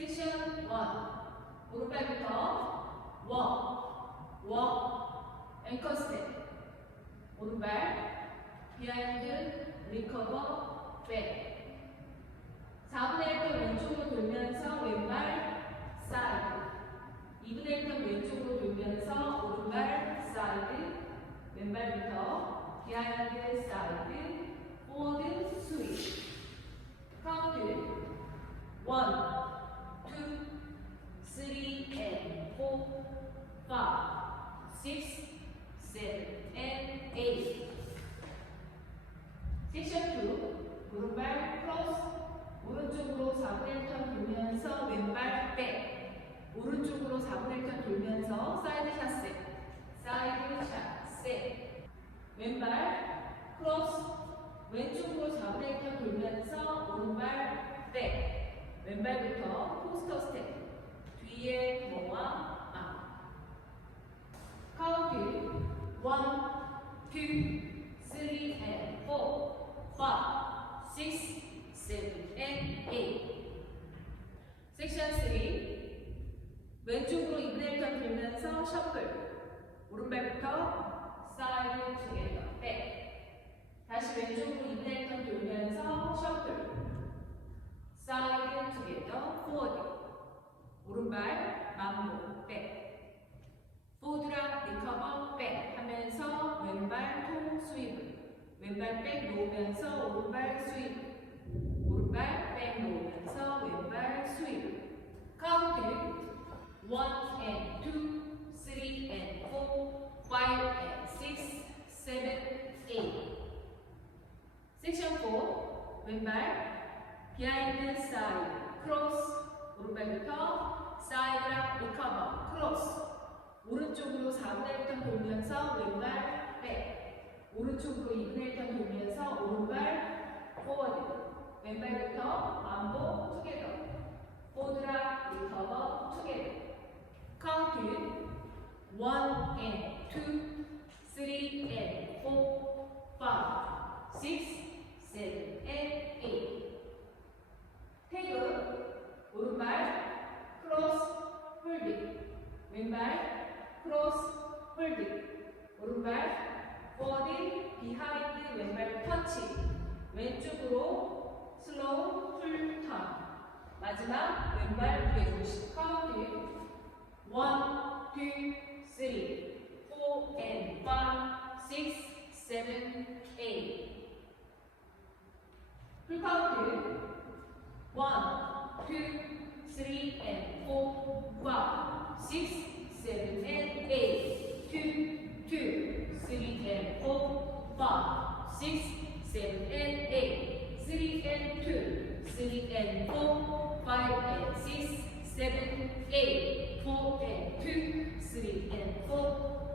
섹션 1. 오른발부터 walk, 앵커 스텝. 오른발, behind, recover, back. 4분의 1턴 왼쪽으로 돌면서 왼발, side. 2분의 1턴 왼쪽으로 돌면서 오른발, side. 왼발부터 behind, side, forward, sweep. 카운트 1, 2, 3, and 4, 5, 6, 7, and 8. 섹션 2. 오른발 크로스. 오른쪽으로 4분의 1턴 돌면서 왼발 백. 오른쪽으로 4분의 1턴 돌면서 사이드 샷 셋. 사이드 샷 셋. 왼발 크로스. 왼쪽으로 4분의 1턴 돌면서 오른발 백. 왼발부터 포스터 스텝. 뒤에 더와 앞. 카운트 1, 2, 3, and 4, 5, 6, 7, and 8. 섹션 3. 왼쪽으로 2분의 1턴 돌면서 셔플. 오른발부터 사이드 투게더 백. 다시 왼쪽으로 2분의 1턴 돌면서 셔플. 사이드 투게더 포워드. 오른발 만보 백. 포드랑 리커버 백 하면서 왼발 통 스윕. 왼발 백 놓으면서 오른발 스윕. 오른발 백 놓으면서 왼발 스윕. 카운트 1 and 2, 3 and 4, 5 and 6, 7, 8. 섹션 4. 왼발 behind side 크로스. 오른발부터 사이드랑 리커버 크로스. 오른쪽으로 4분의 1턴 돌면서 왼발 백. 오른쪽으로 2분의 1턴 돌면서 오른발 포워드. 왼발부터 만보 투게더. 포드랑 리커버 투게더. 카운트 1 and 2, 3 and 4, 5, 6, 7, and 8. 태그. 오른발 크로스 홀딩. 왼발 크로스 홀딩. 오른발 포워드 비하인드 왼발 터치. 왼쪽으로 슬로우 풀턴. 마지막 왼발 뒤에 카운트 1, 2, 3, 4 and 5, 6, 7, 8. 풀카운트 1, 2, 3 and 4, 5, 6, 7 and 8. 2, 2, 3 and 4, 5, 6, 7 and 8. 3 and 2, 3 and 4, 5 and 6, 7, 8. 4 and 2, 3 and 4,